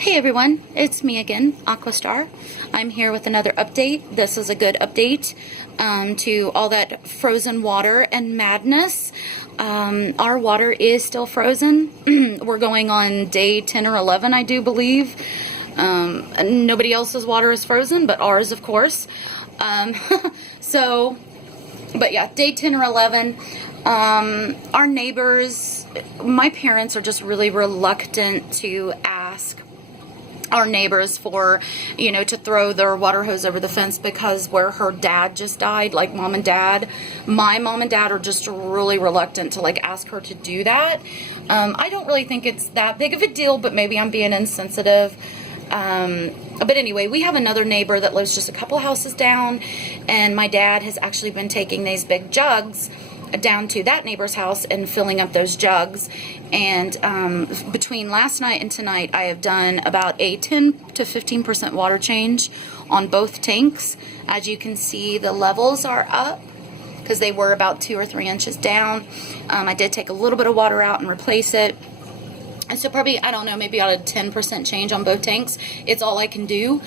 Hey everyone, it's me again, Aquastar. I'm here with another update. This is a good update to all that frozen water and madness. Our water is still frozen. We're going on day 10 or 11, I do believe. Nobody else's water is frozen, but ours, of course. But yeah, day 10 or 11. Our neighbors, my parents are just really reluctant to ask our neighbors for, to throw their water hose over the fence because where her dad just died, like my mom and dad are just really reluctant to ask her to do that. I don't really think it's that big of a deal, but maybe I'm being insensitive. But anyway, we have another neighbor that lives just a couple houses down, and my dad has actually been taking these big jugs down to that neighbor's house and filling up those jugs. And between last night and tonight, I have done about a 10 to 15% water change on both tanks. As you can see, the levels are up because they were about 2 or 3 inches down. I did take a little bit of water out and replace it. And so probably, I don't know, maybe about a 10% change on both tanks. It's all I can do.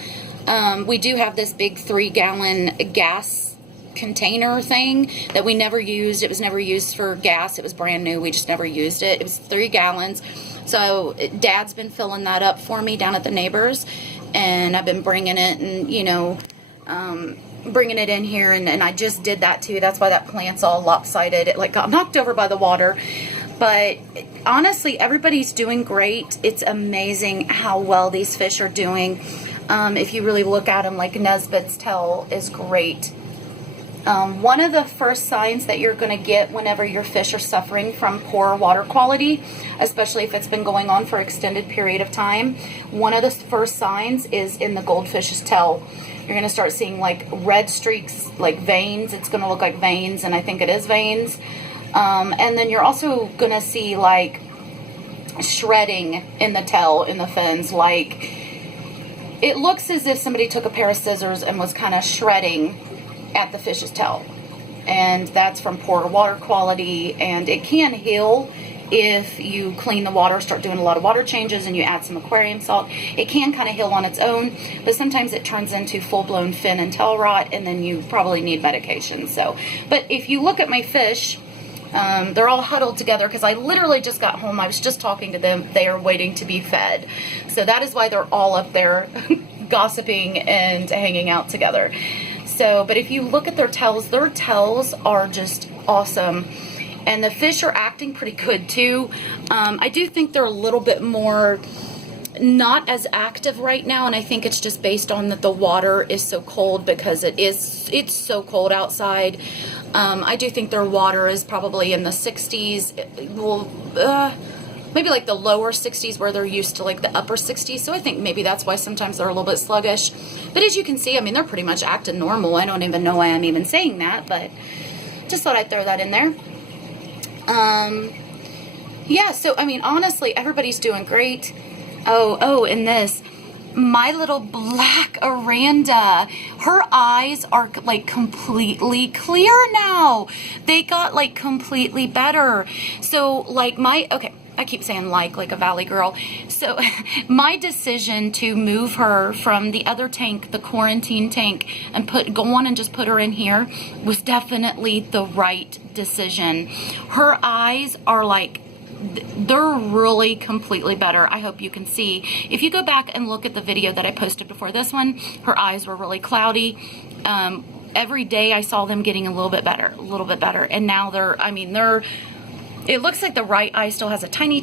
We do have this big 3-gallon gas container thing that we never used. It was never used for gas. It was brand new. We just never used it. It was 3 gallons. So Dad's been filling that up for me down at the neighbors, and I've been bringing it and, bringing it in here, and I just did that too. That's why that plant's all lopsided. It got knocked over by the water. But honestly, everybody's doing great. It's amazing how well these fish are doing. If you really look at them, like Nesbitt's tail is great. One of the first signs that you're going to get whenever your fish are suffering from poor water quality, especially if it's been going on for an extended period of time, one of the first signs is in the goldfish's tail. You're going to start seeing red streaks, like veins. It's going to look like veins, and I think it is veins. And then you're also going to see shredding in the tail, in the fins. It looks as if somebody took a pair of scissors and was kind of shredding at the fish's tail, and that's from poor water quality. And it can heal if you clean the water, start doing a lot of water changes, and you add some aquarium salt. It can kind of heal on its own, but sometimes it turns into full-blown fin and tail rot, and then you probably need medication. But if you look at my fish, they're all huddled together because I literally just got home. I was just talking to them. They are waiting to be fed, so that is why they're all up there gossiping and hanging out together. But if you look at their tails are just awesome. And the fish are acting pretty good too. I do think they're a little bit more not as active right now, and I think it's just based on that the water is so cold because it's so cold outside. I do think their water is probably in the 60s. Maybe the lower 60s where they're used to the upper 60s. So I think maybe that's why sometimes they're a little bit sluggish. But as you can see, I mean, they're pretty much acting normal. I don't even know why I'm even saying that, but just thought I'd throw that in there. Yeah, so I mean, honestly, everybody's doing great. And this, my little black Aranda, her eyes are completely clear now. They got completely better. So okay, I keep saying like a valley girl. So my decision to move her from the other tank, the quarantine tank, and go on and just put her in here was definitely the right decision. Her eyes are they're really completely better. I hope you can see. If you go back and look at the video that I posted before this one, her eyes were really cloudy. Every day I saw them getting a little bit better. And now it looks like the right eye still has a tiny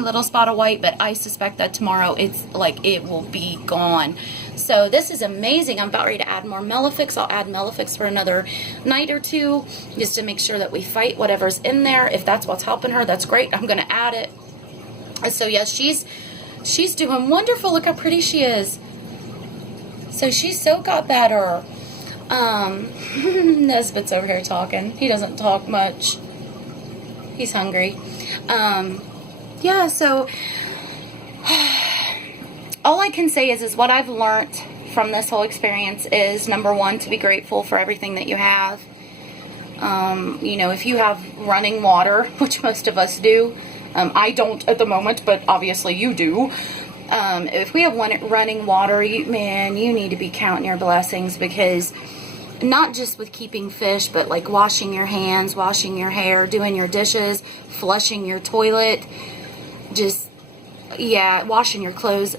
little spot of white, but I suspect that tomorrow it will be gone. So this is amazing. I'm about ready to add more Melifix. I'll add Melifix for another night or two just to make sure that we fight whatever's in there. If that's what's helping her, that's great. I'm going to add it. So yes, she's doing wonderful. Look how pretty she is. So she's so got better. Nesbitt's over here talking. He doesn't talk much. He's hungry. Yeah, so all I can say is what I've learned from this whole experience is, number one, to be grateful for everything that you have. If you have running water, which most of us do, I don't at the moment, but obviously you do. If we have running water, man, you need to be counting your blessings, because not just with keeping fish, but like washing your hands, washing your hair, doing your dishes, flushing your toilet, just, yeah, washing your clothes.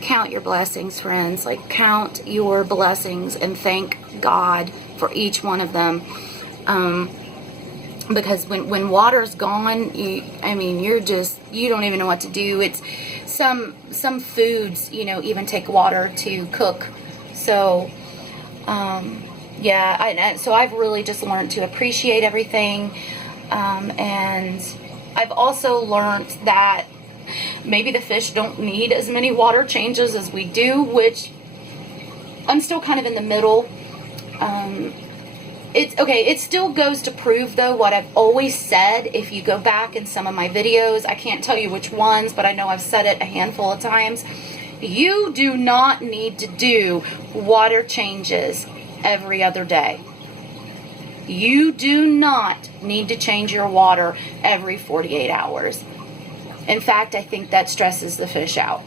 Count your blessings, friends. Like, count your blessings and thank God for each one of them. Because when water's gone, you don't even know what to do. It's some foods, even take water to cook. So, yeah, so I've really just learned to appreciate everything. And I've also learned that maybe the fish don't need as many water changes as we do, which I'm still kind of in the middle. It still goes to prove, though, what I've always said. If you go back in some of my videos, I can't tell you which ones, but I know I've said it a handful of times. You do not need to do water changes every other day. You do not need to change your water every 48 hours. In fact, I think that stresses the fish out.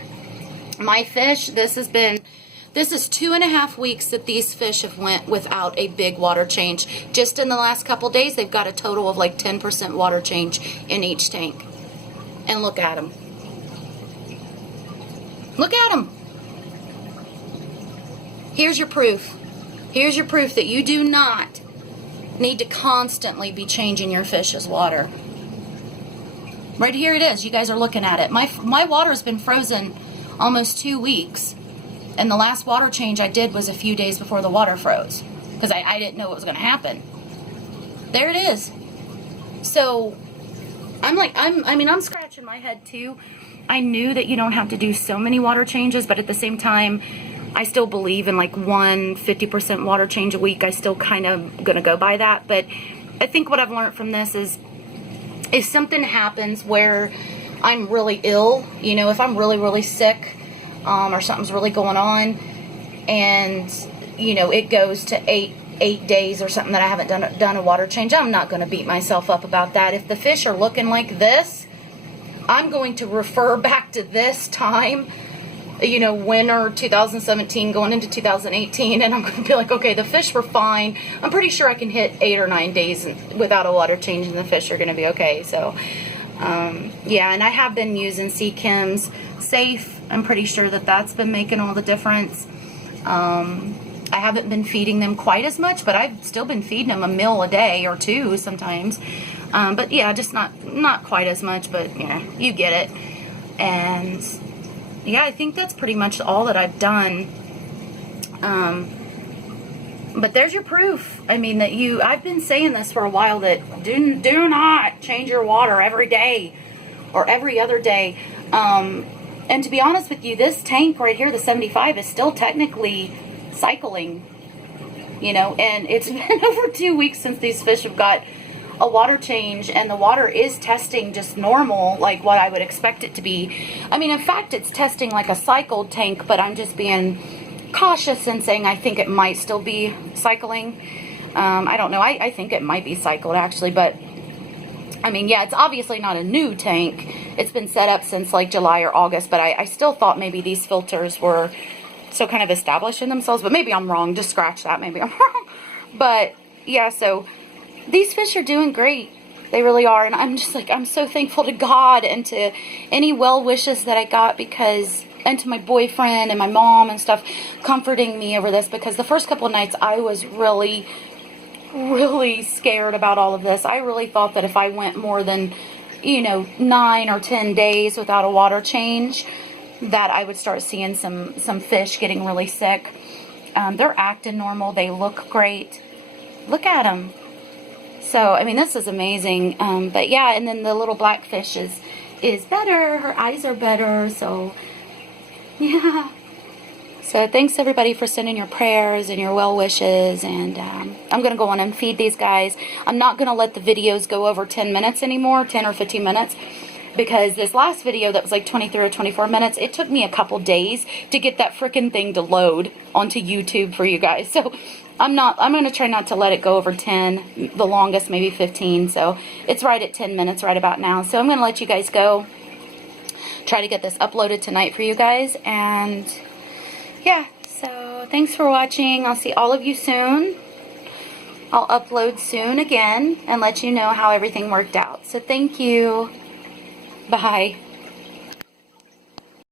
My fish, this is 2.5 weeks that these fish have went without a big water change. Just in the last couple days, they've got a total of like 10% water change in each tank. And look at them. Look at them. Here's your proof. Here's your proof that you do not need to constantly be changing your fish's water. Right here it is. You guys are looking at it. My water's been frozen almost 2 weeks. And the last water change I did was a few days before the water froze, because I didn't know what was going to happen. There it is. So I'm scratching my head too. I knew that you don't have to do so many water changes, but at the same time, I still believe in like 50% water change a week. I still kind of going to go by that. But I think what I've learned from this is, if something happens where I'm really ill, if I'm really, really sick, or something's really going on, and it goes to eight days or something that I haven't done a water change, I'm not going to beat myself up about that. If the fish are looking like this, I'm going to refer back to this time, winter 2017 going into 2018, and I'm going to be like, okay, the fish were fine. I'm pretty sure I can hit 8 or 9 days without a water change, and the fish are going to be okay. So yeah, and I have been using Sea Chems Safe. I'm pretty sure that that's been making all the difference. I haven't been feeding them quite as much, but I've still been feeding them a meal a day or two sometimes. But yeah, just not quite as much, but yeah, you get it. And yeah, I think that's pretty much all that I've done. But there's your proof. I mean, I've been saying this for a while, that do not change your water every day or every other day. And to be honest with you, this tank right here, the 75, is still technically cycling, and it's been over 2 weeks since these fish have got a water change, and the water is testing just normal, like what I would expect it to be. I mean, in fact, it's testing like a cycled tank, but I'm just being cautious and saying I think it might still be cycling. I don't know. I think it might be cycled, actually, but I mean, yeah, it's obviously not a new tank. It's been set up since like July or August, but I still thought maybe these filters were so kind of established in themselves, but maybe I'm wrong. Just scratch that. Maybe I'm wrong. But yeah, so these fish are doing great. They really are. And I'm just like, I'm so thankful to God and to any well wishes that I got, and to my boyfriend and my mom and stuff, comforting me over this, because the first couple of nights I was really scared about all of this. I really thought that if I went more than 9 or 10 days without a water change, that I would start seeing some fish getting really sick. They're acting normal. They look great. Look at them. So I mean, this is amazing. But yeah, and then the little blackfish is better. Her eyes are better. So yeah. So thanks everybody for sending your prayers and your well wishes, and I'm going to go on and feed these guys. I'm not going to let the videos go over 10 minutes anymore, 10 or 15 minutes, because this last video that was like 23 or 24 minutes, it took me a couple days to get that frickin' thing to load onto YouTube for you guys. So I'm going to try not to let it go over 10, the longest maybe 15. So it's right at 10 minutes right about now. So I'm going to let you guys go. try to get this uploaded tonight for you guys. And yeah, so thanks for watching. I'll see all of you soon. I'll upload soon again and let you know how everything worked out. So thank you. Bye.